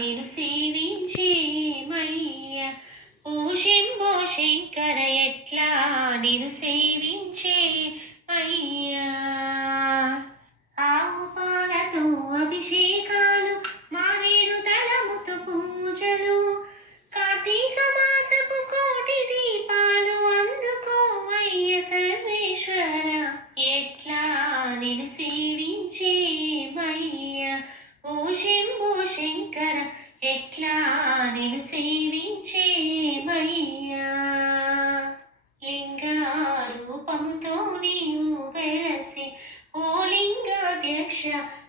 నిన్ను సేవించేమయ్యా. ఓ శంభో శంకర ఎట్లా నిన్ను సేవించేమయ్యా. ఆవు పాలతో అభిషేకాలు, మారేడు దళముతో పూజలు, కార్తీక మాసపు కోటి దీపాలు అందుకోవయ్య సర్వేశ్వర. ఎట్లా నిన్ను సేవించేమయ్యా. ఓ శంభో శంకర ఎట్లా నిన్ను సేవించేమయ్యా. లింగా రూపముతో నీవు వెలసి, ఓ లింగాధ్యక్ష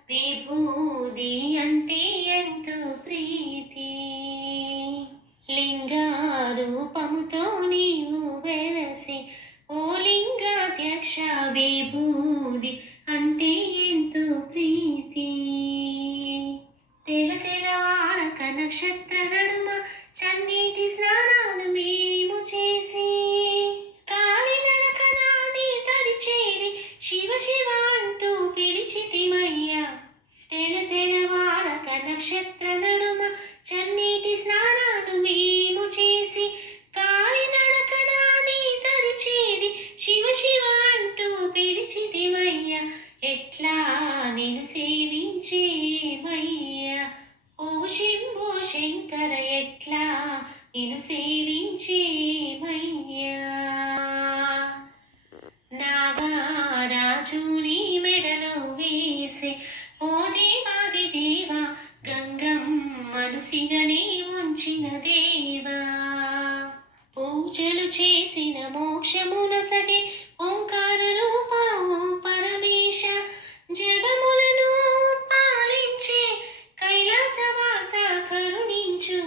విభూది అంటే ఎంతో ప్రీతి. లింగా రూపముతో నీవు వెలసి, ఓ లింగాధ్యక్ష విభూది అంటే ఎంతో ప్రీతి. తెల్లవారక నక్షత్ర నడుమ చన్నీటి స్నానాలు మేము చేసి, కాలినడకన నీ తరి చేరి శివ శివ అంటూ పిలిచితిమయ్యా. తెల్లవారక నక్షత్ర నడుమ చన్నీటి స్నానాలు మేము చేసి, కాలినడకన నీ తరి చేరి శివ శివ అంటూ పిలిచితిమయ్యా. ఎట్లా నిన్ను సేవించేమయ్యా. ఓ శంభో శంకర ఎట్లా నిన్ను సేవించేమయ్యా. నాగరాజు నీ మెడలో వేసే, ఓ దేవాది దేవా గంగమ్మను సిగనే ఉంచిన దేవా. పూజలు చేసిన మోక్షమునసగే ఓంకార రూప ఓ పరమేశ. జగములను పాలించే కైలాసవాస కరుణించు.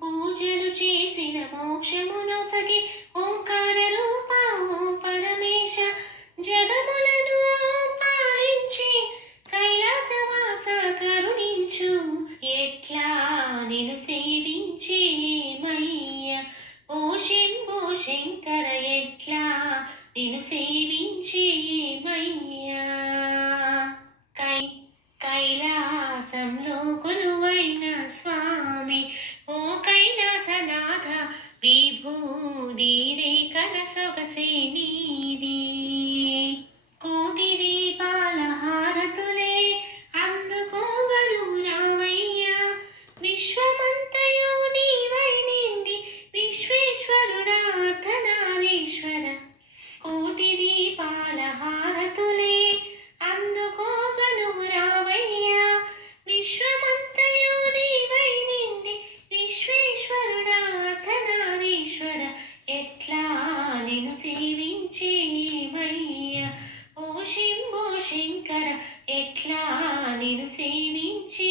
పూజలు చేసిన మోక్షమునసగే ఓంకార రూప ఓ పరమేశ. జగములను పాలించే కైలాసవాస కరుణించు. ఎట్లా నిన్ను సేవించేమయ్యా. ఓ శంభో శంకర ఎట్లా నిన్ను సేవించేమయ్యా. కైలాసంలో కొలువైన స్వామి, ఓ కైలాసనాథ విభూది రేఖల సొగసే నీది. కోటి దీపాల హారతులే అందుకోగలుగు రామయ్యా. విశ్వమంతయు నీవై నిండి విశ్వేశ్వరుడా అర్ధనారీశ్వర. కోటి దీపాల హారతులే అందుకోగలుగు రామయ్యా. విశ్వమంతయు నీవై నిండి విశ్వేశ్వరుడా అర్ధనారీశ్వర. ఎట్లా నిన్ను సేవించేమయ్యా. ఓ శంభో శంకర ఎట్లా నిన్ను సేవించేమయ్యా.